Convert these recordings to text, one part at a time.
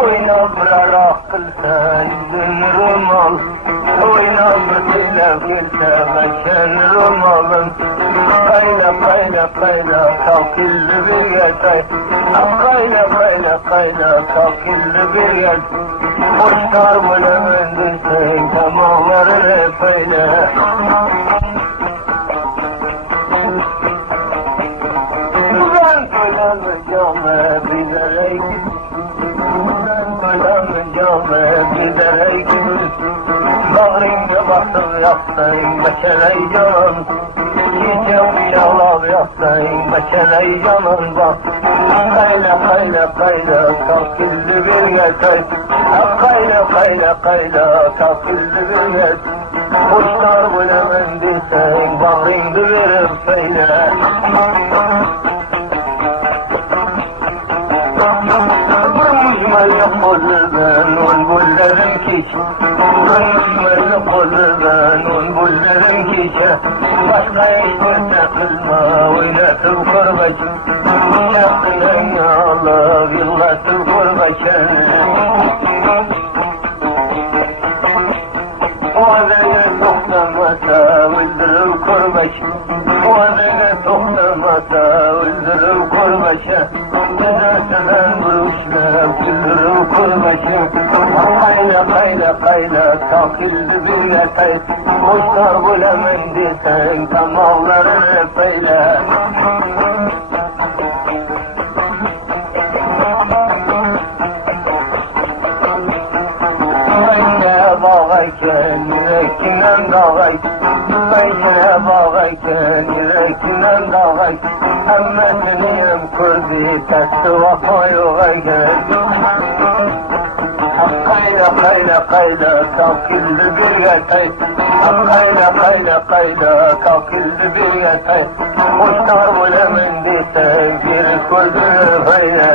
Oyna bırarak kılsan dönürüm al. Oyna bırarak kılsan dönürüm alın. Kayla kayla kayla kalkilli bir yatay. Kayla kayla kayla kalkilli bir yat. Boşlar bulamendiysen tamamları hep öyle. Ben kolamayacağım bilerek. Giderek bağrında basıl yapsayım beşereycan. Çiçek yalav yapsayım beşereycanın bak. Kayla kayla kayla kalkildi bir yatay. Kayla kayla kayla kalkildi bir yat. Kuşlar bulamendiysen bağrında verip söyle. Mecmeli kolüden bullerim kiç. Mecmeli kolüden bullerim kiçe. Başka hiçbir takılma oynatıp kurbaç. Çakıyan alıp yıllatıp kurbaçın. O adaya toklamasa öldürüp kurbaç. O adaya toklamasa öldürüp kurbaça. Güzelsen vuruşla güldürüp kurbaça. Kayla kayla kayla takildi bir yatay. Boşlar bulamendiysen tamamların hep öyle. Bağayken yürekinden dağay. Beysine bağayken yürekinden dağay. Emmesini kurdi testi vakayuğa gel. Kayla kayla kayla kalkildi bir yatay. Kayla kayla kayla kalkildi bir yatay. Kuşlar bulamendiyse bir kuldurur böyle.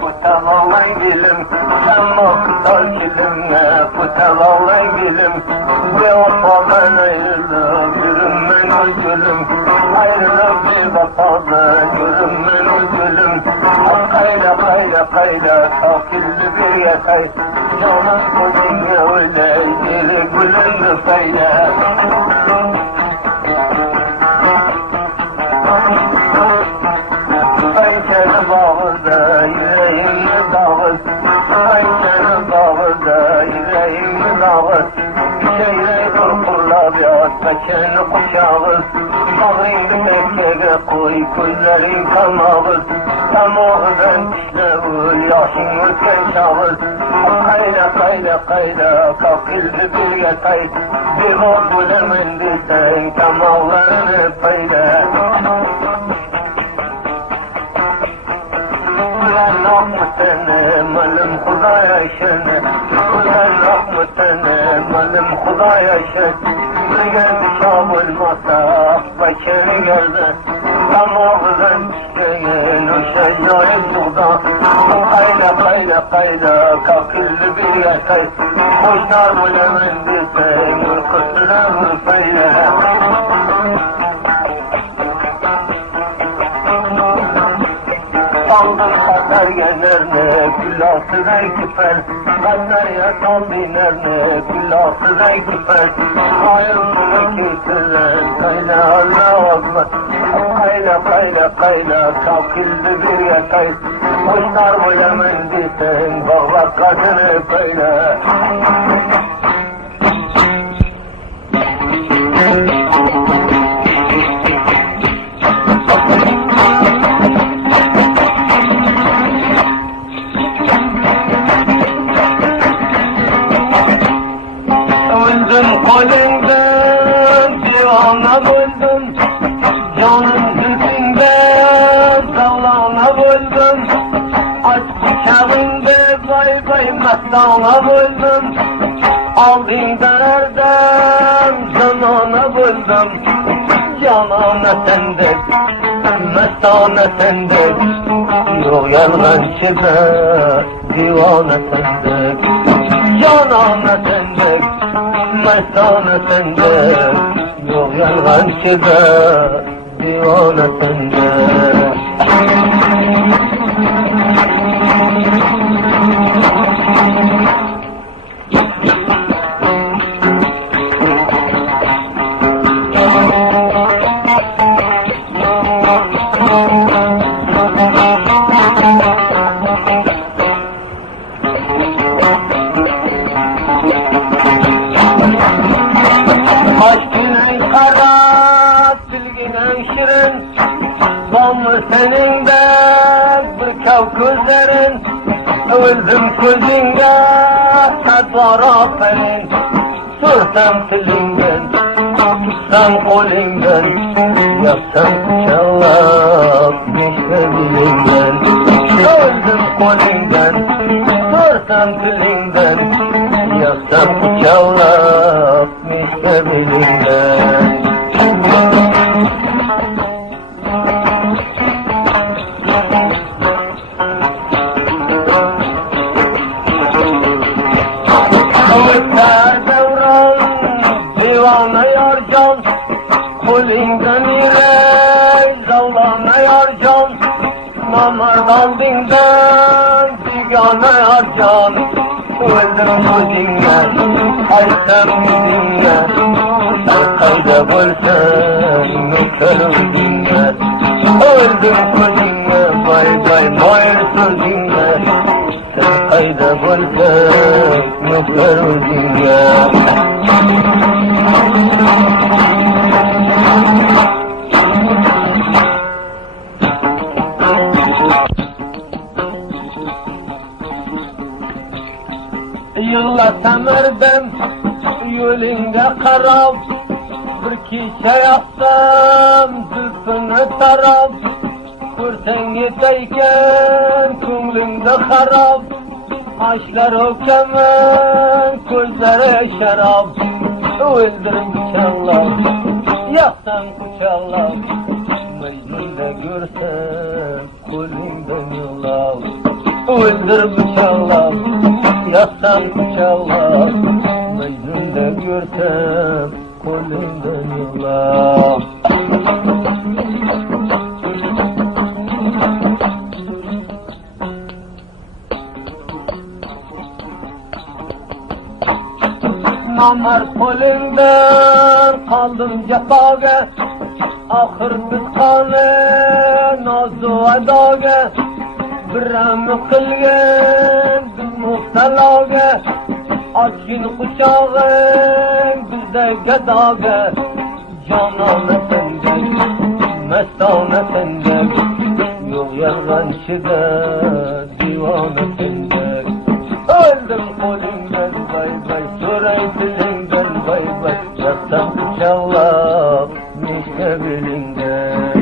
Kutavalay dilim, sanma kutal kilimle, kutavalay dilim. Ve ortadan ayrılıp yürümmen üzülüm. Ayrılıp bir bakada yürümmen üzülüm. Kayla kayla kayla takildi bir yatay. Canan kudinle öyle dili gülündü söyle. Kayçeri bağırda yüreğimli dağır. Kayçeri bağırda yüreğimli dağır. Şeyreyi kurkurla biraz beçeni kuşağır. Bağrını bekkege koy gözlerin kalmağır. Tamağından dişleğir yaşın ülken çağır. Kayla kayla kayla kalkildi bir yatay. Bir o bulemendiysen tamağlarını payla. Ulan rahmetine malım Hudaya şene. Ulan rahmetine malım Hudaya şene. Bir geldi şam olmasa başını geldi. Tamağından düştüğün o şecaret suda. Kayla kayla kayla kalkıldı bir yatay. Boşlar bulamendiysen uykusuna hırpayla. Aldım kadar gelir ne külahsıra küper. Kadar yatan biner ne külahsıra küper. Ayrılığını kesilen kayla Allah akbar. Kayla kayla kayla kalkildi bir yatay. Boşlar bulamendiysen bağla kadını böyle. Kolundan divana buldum. Canım gözünden davlana buldum. Aç bıçağında bay bay mestana buldum, aldığından erdem, zamana buldum. Canana sende, mestana sende, yok yalgancıda, divana sende. Canana sende, mestana sende, yok yalgancıda, divana sende. Senin de bir gözlerin, öldüm közünge sadvar aferin. Tursam tilinden, tutsam kolundan, yapsam çalap geçme dilinden. Öldüm kolundan, tursam tilinden, yapsam çalap geçme dilinden. Kulingdan yürek zavlana yarcan, namardan dinden digana yarcan. Öldüm gözünle, açsam yüzünle, kayda bulsan nöker özünle. Öldüm gözünle, bay bay bayır sözünle, kayda bulsan nöker özünle. Yıllasam erdem yolunda karab, bir kişe yapsam zülfünü tarab. Kursen yeteyken kumlingde harab, aşlar ökemen gözlere şarab. Öldürüm bıçaklar, yaksan kucaklar, mecnun'da görsem kolingden yollar. Öldür bıçaklar, yaksam bıçaklar, mecnun'da görsem kolingden yollar. Namar kolingden kaldım cefaga, ahır kıskanı nazu adaga. Biramı kılgen muhtalaga, açın kucağın bizde gedaga. Canana sende, mestana sende, yok yalgancıda divana sende. Öldüm kolumdan bay bay, soray dilinden bay bay, yaksam kucağlar nişe bilinden.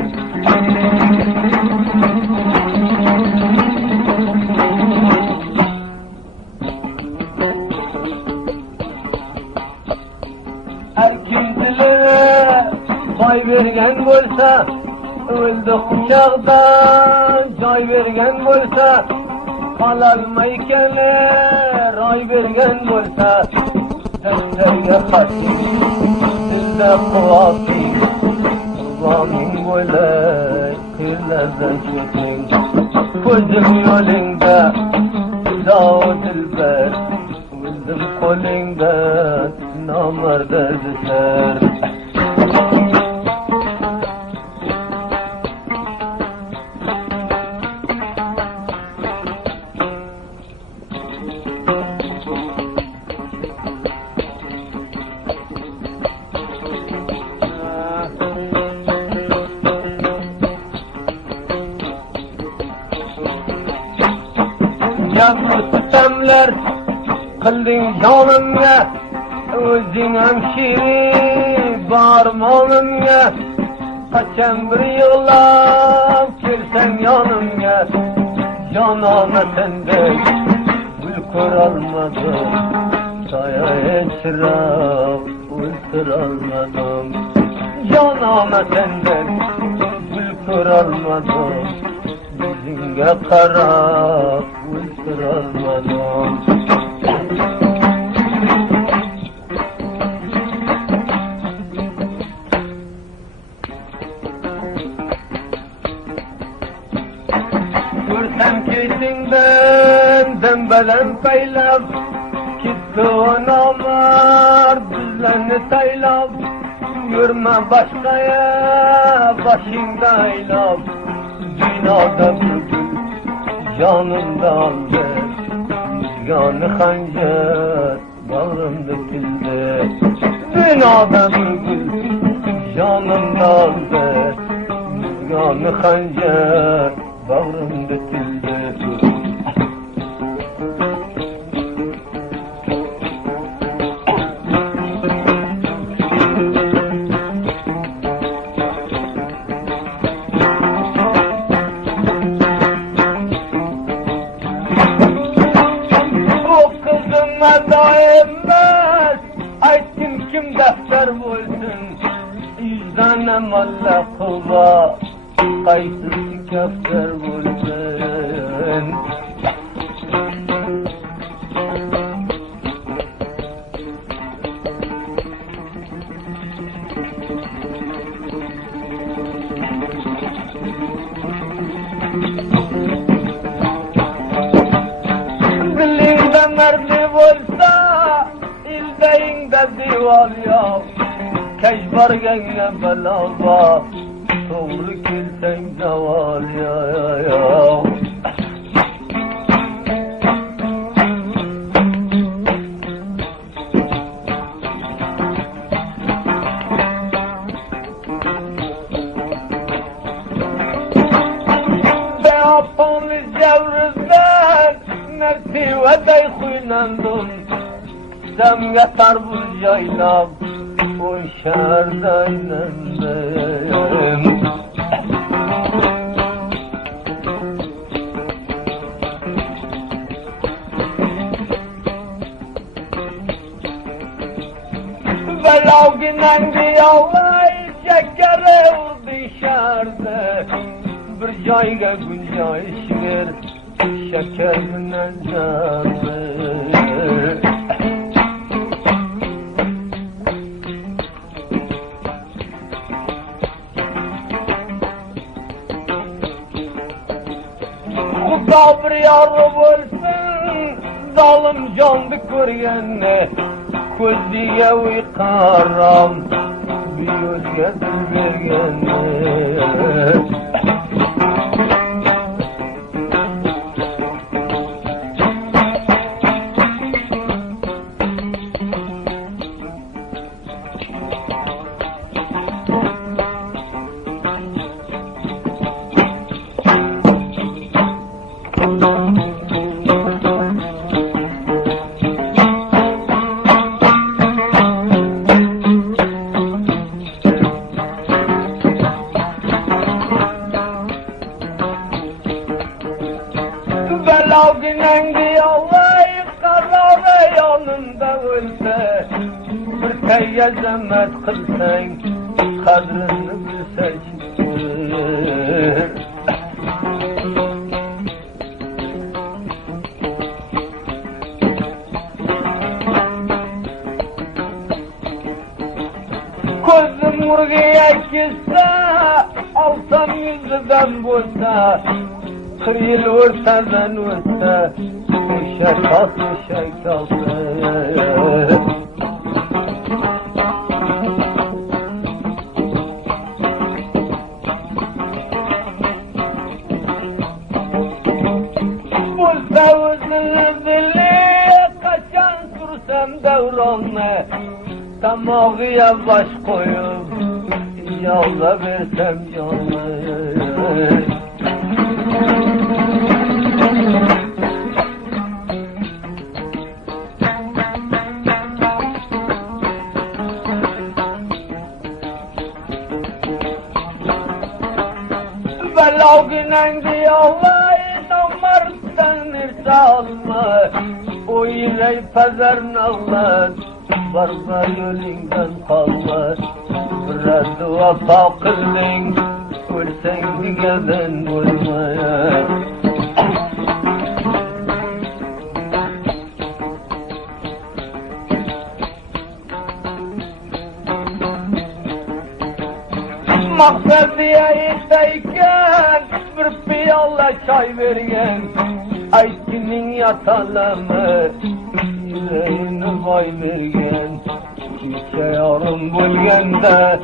Bay vergen bolsa, öldü kucağdan joy vergen bolsa, alalmaykeler ay vergen bolsa, defterge hatim, dilde kuvati, kurbanın bolay, kirlerden çetin. Gözüm yolunda, dağ dilber, öldüm kolingden, namerde düşer. Yavru sitemler kıldın canımga, özün hemşiri barmanımga. Kaçan bir yığlap gelsen yanımga, canana sende, gül kuralmadım, saya çırak kuralmadım. Canana senden gül kuralmadım, yüzünge kara kuralmadım. Görsem keytinden dembelen peylep, Kittuğun amar düzlerini taylap, Yürüme başkaya başında eylap. Dünyada bir gül canımda aldı, Müzganı hancer bağrım döküldü. Dünyada bir gül canımda aldı, Müzganı hancer bağrım döküldü. O kızıma daimez, aytkim kim defter bulsun, yüzden malla kula, kayıtsız kefter bulsun. Dilinde merdi olsa, ildeyinde dival yap. Keşbar genge belava, doğru kilsen zaval ya. Be apamız cevrizden, nersi ve dey kuylandım. Semge tarbuz yaylab, o şehirde inendim. Velav ginen diyalay, şekere oldu şehirde. Bir cayga güncayış ver, şekerine canlı. Kuda bir yarı olsun, zalim candı körgenne, Köziye uykaram, bir özge dil vergenne. Velav ginen diyalay, kararı yanında ölse, bir kayya zahmet kılsan, kadrini bilsen çıktı. Gözüm murgiye gitse, alsam yüzüden bulsa, 40 yıl ortadan ötse, eşek kalktı, eşek kalktı. Bulsa özünü dili, kaçan sürsem devranla, tamağıya baş koyup, yavla versem canlı. Velav ginen diyalay, namardan irsalma, yüreği pazarın Allah, varsa yolundan kalma. Biraz dua kıldın, ölsen digerden olmaya. Maksadiye iteyken bir piyala çay vergen, Ayşe'nin yatalımı yüreğini vay vergen. İçe yarım bulganda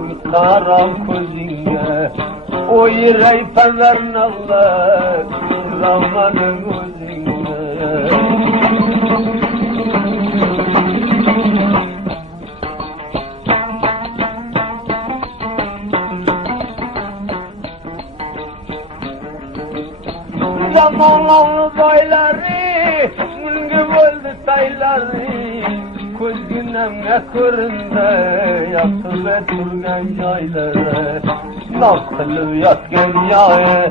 uykaram közünge, o yüreği pazarın Allah, Rahman'ın gözünge. Zamanlı boyları, münge öldü sayları, koz günemge köründe yatıp eturgen yayları. Nakılıp yatken yağı,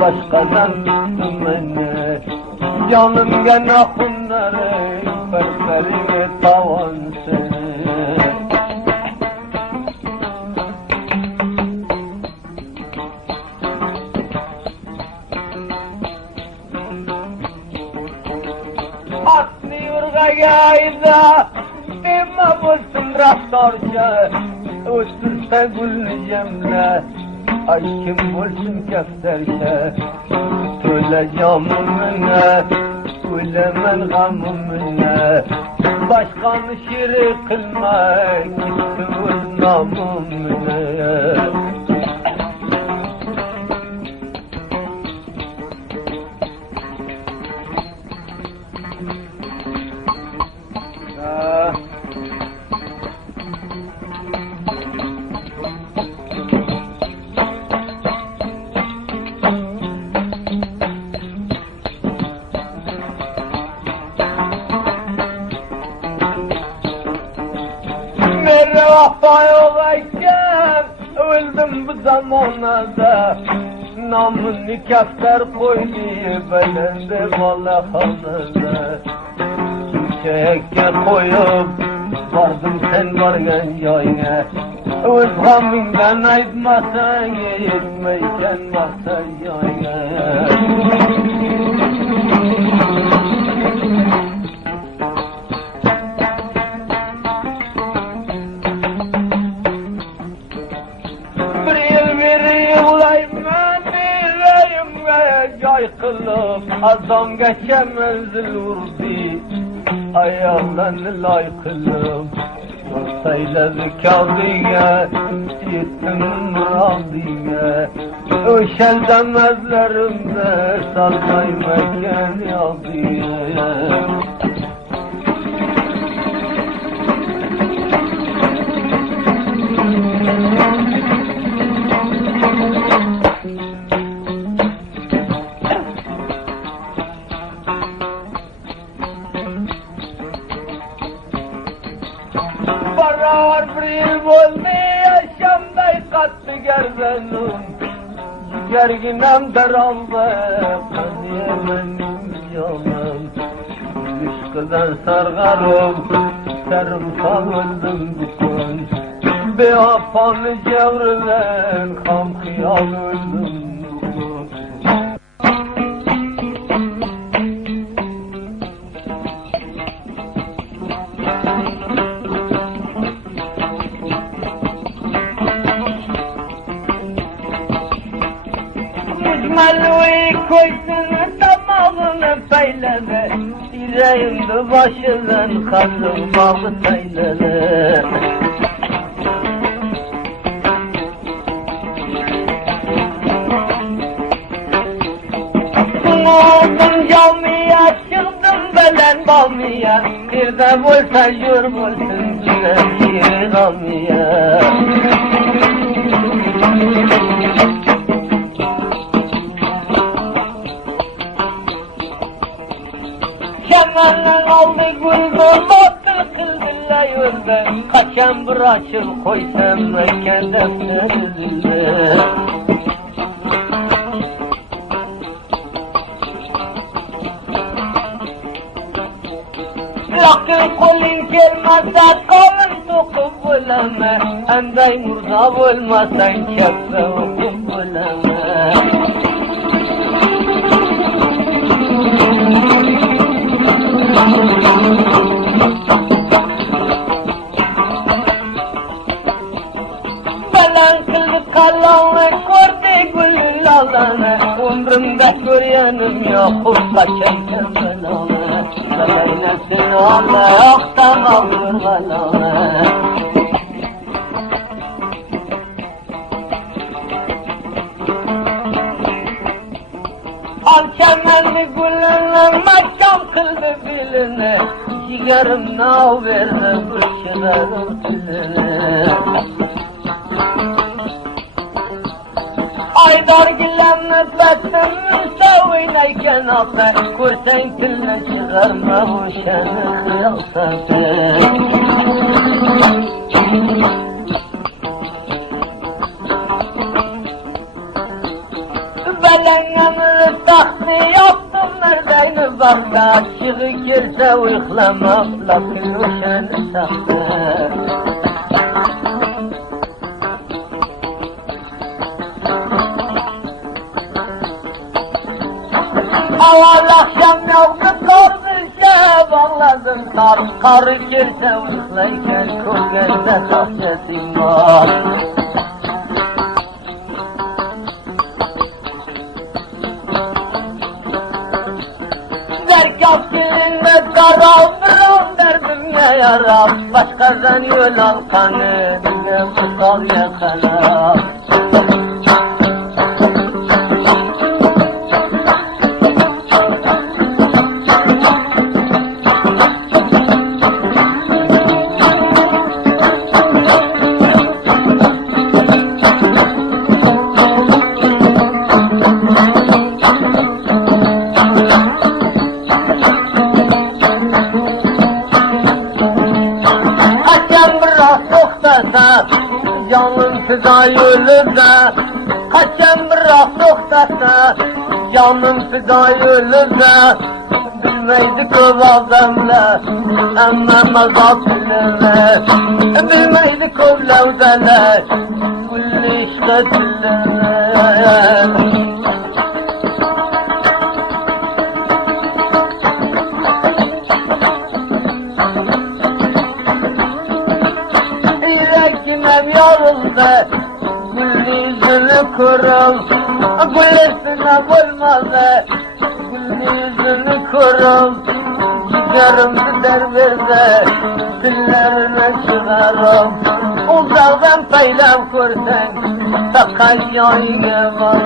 başkadan düştüm beni. Canım gene hunları, perperine tavan seni. Atlı yurgayda dema bulsun raftarca, otursa gülünü cemle, ay kim bulsun kefterce. Söyle camımına, söylemen gamımına, başkanı şiiri kılma, gitti vur namımına. Vefay olayken öldüm bu zamanlarda, namını kefter koydu belende valahanada. Çekke koyup vardım sen vargen yayına, öz gamından aydmasan yetmeyken varsa yayına. Azam geçemez vurdu, ayağından lay kılım. Sayladı kâdiye, yettim râdiye. Öşel demezlerimde, salmay mekan yâdiye. Var bir bolmaya şamday kattı gerdanım, gerginem daraldı, kaniye benim yanım. Düşküden sargarım, sarımsal öldüm bugün, be apanı cevrilen, kam hıyal öldüm bugün. Malvi koysunu tamamını peyleme, yüreğimde başından kazılmalı peyleme. Oldum camiye, çıktım belen balmiye, bir de bulsa yur bulsun güzel bir gamiye. Kemerle aldı gülüm, batıl kıldılar yolda, kaçan bir açıl koysam Mekke defterinde. Lakı kolun gelmezse kalın sokup bulama. Enday murda bulmasan kefre okup bulama. Belen kıldı kalanı kordi gülül alanı. Umrumda göryanım yok kaçayım belanı. Beleylesin Allah aktan alır belanı. Al kemenli gülüne makam kıldı biline. Ciğerim nav verdi bırçılarım diline. Aydar gülem nefesim müsavineyken afe. Kursen kılına çıkarma bu şeni kıyasatı. Belengemli tahtı yaptım merdeyni bakta. Çığı girse uyklama lakin o şeni sahtı. Aval akşam yavru kar bilse bağladım tar. Karı girse uyuklayken kölgende kahçesin var. Derkaf dilinde kara bir derdimye yara. Başkadan yol al kanı diye musal yakala. Canım fida yolunda, kaçan bırak soktasa. Canım fida yolunda, bilmeydik o adamla, ama mazat bilene. Bilmeydik o lavdele, kulli işte bilene. Yarıldı, gül yüzünü kurul, gül üstüne koymadı, gül yüzünü kurul, ciğerim gider verdi, dillerine çıkarım, uzaktan peylem kursen, sakal yayı var.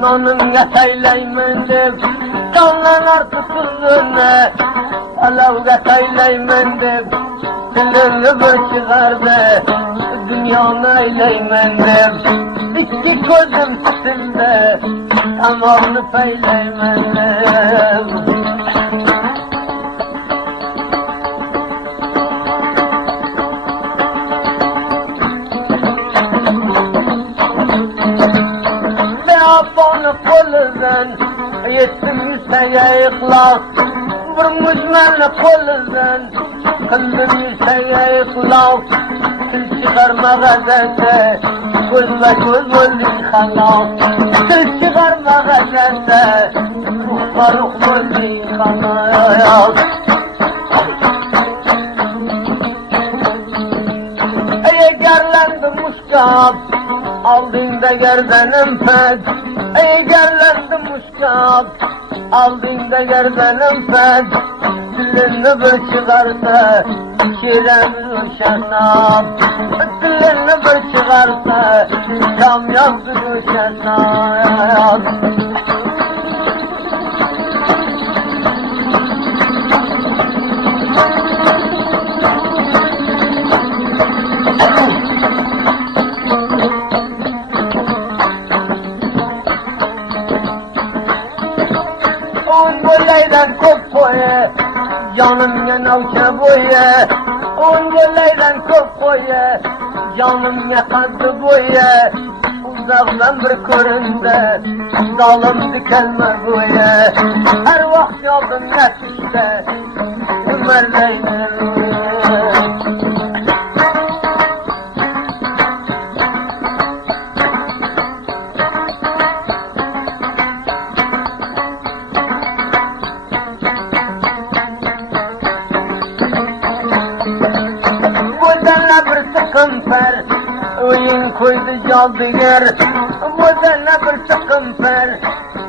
Nanın yatayleymendim, kanlanar tutulduğuna. Alav yatayleymendim, dilini bir çıkardı, dünyanı eyleymendim. İki gözüm üstünde, tamamını peyleymendim. Yettim yüzeye ihlas, vurmuş beni kolundan. Kıldım yüzeye ihlas, kıl çıkarma gazete, gözle göz oldun halas. Kıl çıkarma gazete, ruhla ruh oldun halas. Eğerlendim muşkap, aldığında gerdenim pek. Eğerlendim muşkap, aldığında gerdenim pek. Dilini bir çıkarsa, şirem ruşanam. Dilini bir çıkarsa, şam yaptı ruşanam. On göleyden kop koye, canım yanavça boye. On göleyden kop koye, canım yakadı boye. Uzaktan bir köründe, dalım dikelme boye. Her vakit yardım yetişte, Ömer'leydim. Sıkınfer, oyun koydu caldıger. Bu sene bir sıkınfer,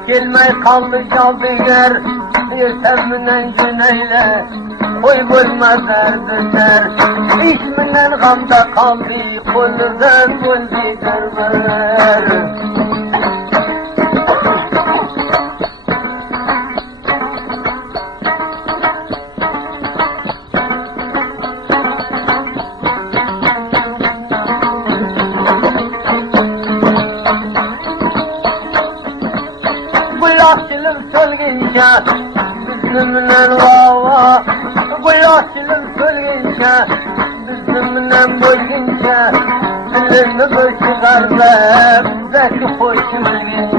gelmey kaldı caldıger. Yeteminen güneyle, oy bulma derdiler. İsminden gamda kaldı, kolundan buldu derler. Yaşlım sölgünce, bizimle vava. Bu yaşlım sölgünce, bizimle boyunca. Dilini bir çıkarsa, bizdeki hoşumuz.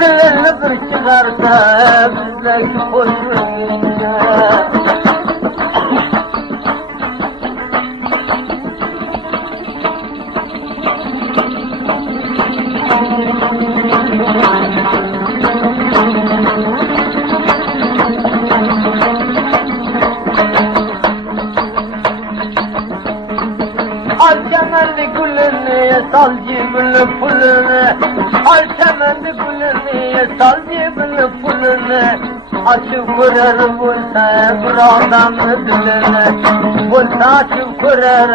Dilini bir çıkarsa, bizdeki hoşumuz. Alçemendi gülünü, sal cibini pulunu. Alçemendi gülünü, sal cibini pulunu. Açıp kurar bulsa bir adamı dilini. Bulsa açıp kurar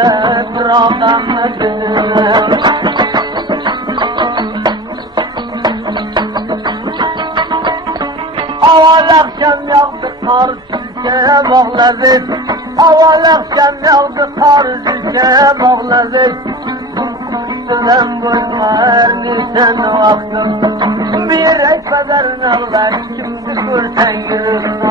bir adamı dilini. Aval akşam yağdı kar Türkiye'ye bağladık. Aval akşam yağdı kar Türkiye'ye bağladık. Üstünden bulma nisan vaktim. Bir ay kadar nağlar kimdi görsen yürüsün.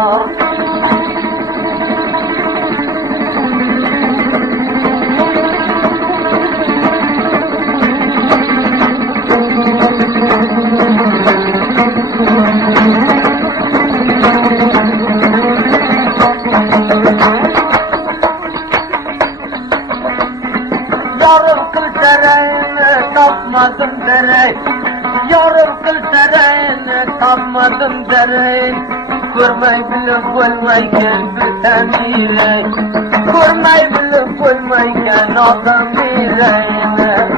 Yarım kıl tereğini tapmadım derey. Yarım kıl tereğini tapmadım derey. Görmey bilip koymayken bir temire. Görmey bilip koymayken adam bireyine.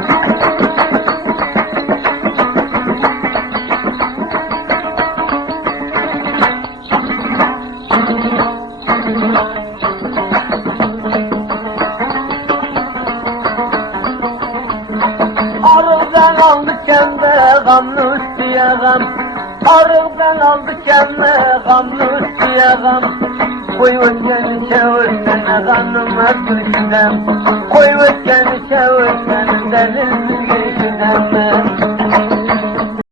Arıdan aldık kendi gamlı üstüye gam. Arıdan aldık kendi gamlı üstüye gam. Koy ötkeni çevirsen kanıma düşsem. Koy ötkeni çevirsen denizsiz geçsem.